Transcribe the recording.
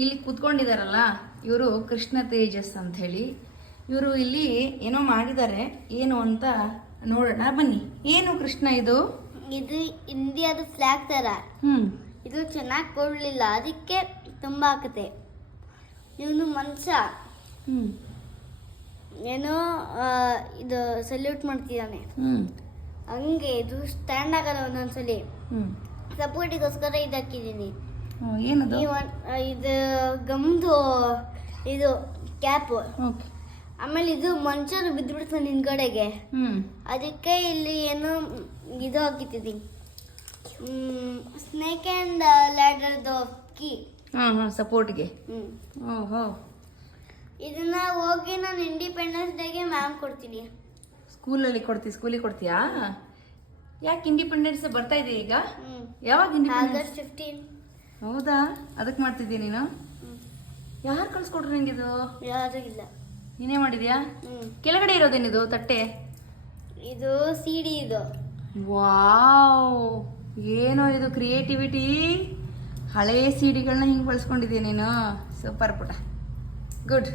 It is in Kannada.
ಇಲ್ಲಿ ಕೂತ್ಕೊಂಡಿದಾರಲ್ಲ ಇವರು ಕೃಷ್ಣ ತೇಜಸ್ ಅಂತ ಹೇಳಿ ಇವರು ಇಲ್ಲಿ ಏನೋ ಮಾಡಿದ್ದಾರೆ. ಏನು ಅಂತ ನೋಡೋಣ ಬನ್ನಿ. ಏನು ಕೃಷ್ಣ ಇದು? ಇದು ಇಂಡಿಯಾದ ಫ್ಲಾಗ್ ತರ. ಇದು ಚೆನ್ನಾಗಿ ಕೊಡ್ಲಿಲ್ಲ, ಅದಕ್ಕೆ ತುಂಬಾ ಆಕತೆ. ಇವನು ಮನುಷ್ಯ ಏನೋ ಇದು ಸಲ್ಯೂಟ್ ಮಾಡ್ತಿದ್ದಾನೆ. ಹಂಗೆ ಇದು ಸ್ಟ್ಯಾಂಡ್ ಆಗಲ್ಲ ಒಂದೊಂದ್ಸಲಿ. ಸಪೋರ್ಟಿಗೋಸ್ಕರ ಇದು ಹಾಕಿದ್ದೀನಿ. ಏನದು? ಇದು ಗಮ್ದು ಇದು ಕ್ಯಾಪ್. ಆಮೇಲೆ ಇದು ಮನುಷ್ಯನು ಬಿದ್ದುಬಿಡ್ತಾನೆ ಹಿಂದ್ಗಡೆಗೆ, ಅದಕ್ಕೆ ಇಲ್ಲಿ ಏನೋ ಇದು ಹಾಕಿದ್ದೀನಿ. ಸ್ನೇಕ್ ಅಂಡ್ ಲ್ಯಾಡರ್ದು ಕೀ ಸಪೋರ್ಟ್ಗೆ. ಇದನ್ನ ಹೋಗಿ ನಾನು ಇಂಡಿಪೆಂಡೆನ್ಸ್ ಡೇಗೆ ಮ್ಯಾಮ್ ಕೊಡ್ತೀನಿ. ಸ್ಕೂಲಿಗೆ ಕೊಡ್ತೀಯಾ? ಯಾಕೆ ಇಂಡಿಪೆಂಡೆನ್ಸ್ ಬರ್ತಾ ಇದೆ ಈಗ? ಯಾವಾಗ ಇಂಡಿಪೆಂಡೆನ್ಸ್? ಆಗಸ್ಟ್ 15. ಹೌದಾ? ಅದಕ್ಕೆ ಮಾಡ್ತಿದ್ದೀನಿ ನೀನು? ಯಾರು ಕಳ್ಸ್ಕೊಟ್ರು ನಿಂಗಿದು? ಯಾರು ಇಲ್ಲ, ನೀನೇ ಮಾಡಿದ್ಯಾ? ಕೆಳಗಡೆ ಇರೋದೇನಿದು ತಟ್ಟೆ? ಇದು ಸಿಡಿ. ಇದು ವಾವ್, ಏನೋ ಇದು ಕ್ರಿಯೇಟಿವಿಟಿ. ಹಳೆಯ ಸಿಡಿಗಳನ್ನ ಹಿಂಗೆ ಬಳಸ್ಕೊಂಡಿದ್ಯಾ ನೀನು. ಸೂಪರ್ ಪುಟ, ಗುಡ್.